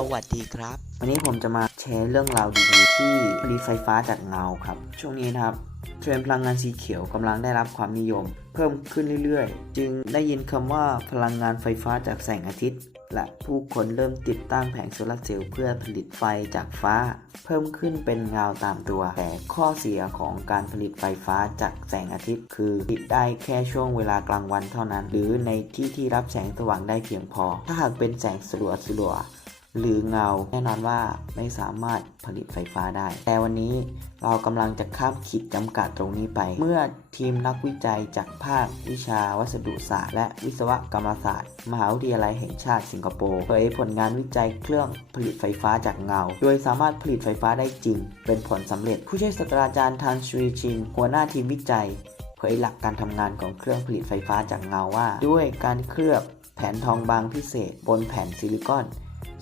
สวัสดีครับ วันนี้ผมจะมาแชร์เรื่องราวดีๆ ที่ผลิตไฟฟ้าจากเงาครับ ช่วงนี้นะครับเทรนพลังงานสีเขียวกำลังได้รับความนิยม เพิ่มขึ้นเรื่อยๆ จึงได้ยินคำว่าพลังงานไฟฟ้าจากแสงอาทิตย์ และผู้คนเริ่มติดตั้งแผงโซลาร์เซลล์เพื่อผลิตไฟจากฟ้า เพิ่มขึ้นเป็นเงาตามตัว แต่ข้อเสียของการผลิตไฟฟ้าจากแสงอาทิตย์ คือผลิตได้แค่ช่วงเวลากลางวันเท่านั้น หรือในที่ที่รับแสงสว่างได้เพียงพอ ถ้าหากเป็นแสงสลัวสลัวๆ หรือเงาแน่นอนว่าไม่สามารถผลิตไฟฟ้าได้ แต่วันนี้เรากำลังจะข้ามขีดจำกัดตรงนี้ไป เมื่อทีมนักวิจัยจากภาควิชาวัสดุศาสตร์ และวิศวกรรมศาสตร์ มหาวิทยาลัยแห่งชาติสิงคโปร์เผยผลงานวิจัยเครื่องผลิตไฟฟ้าจากเงา โดยสามารถผลิตไฟฟ้าได้จริง เป็นผลสำเร็จ ผู้ช่วยศาสตราจารย์ทันชวีชิงหัวหน้าทีมวิจัย เผยหลักการทำงานของเครื่องผลิตไฟฟ้าจากเงาว่า ด้วยการเคลือบแผ่นทองบางพิเศษ บนแผ่นซิลิคอน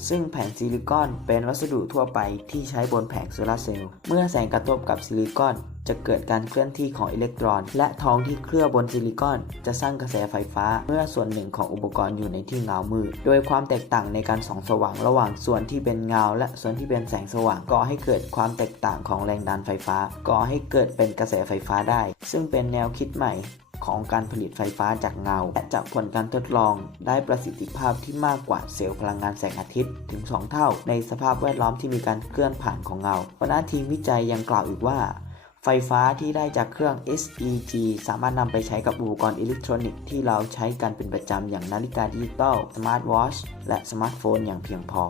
ซึ่งแผงซิลิคอนเป็นวัสดุทั่วไปที่ใช้บนแผงโซลาร์เซลล์ เมื่อแสงกระทบกับซิลิคอน จะเกิดการเคลื่อนที่ของอิเล็กตรอน และทองที่เคลือบบนซิลิคอน จะสร้างกระแสไฟฟ้า เมื่อส่วนหนึ่งของอุปกรณ์อยู่ในที่เงามืดโดยความแตกต่างในการส่องสว่างระหว่างส่วนที่เป็นเงา และส่วนที่เป็นแสงสว่างก่อให้เกิดความแตกต่างของแรงดันไฟฟ้าก่อให้เกิดเป็นกระแสไฟฟ้าได้ ซึ่งเป็นแนวคิดใหม่ของการผลิตไฟฟ้าจากเงา และจากผลการทดลองได้ประสิทธิภาพที่มากกว่าเซลล์พลังงานแสงอาทิตย์ถึง 2 เท่า ในสภาพแวดล้อมที่มีการเคลื่อนผ่านของเงาหัวหน้าทีมวิจัยยังกล่าวอีกว่า ไฟฟ้าที่ได้จากเครื่อง SEG สามารถนำไปใช้กับอุปกรณ์อิเล็กทรอนิกส์ที่เราใช้กันเป็นประจำอย่างนาฬิกาดิจิตอลสมาร์ทวอชและสมาร์ทโฟนอย่างเพียงพอ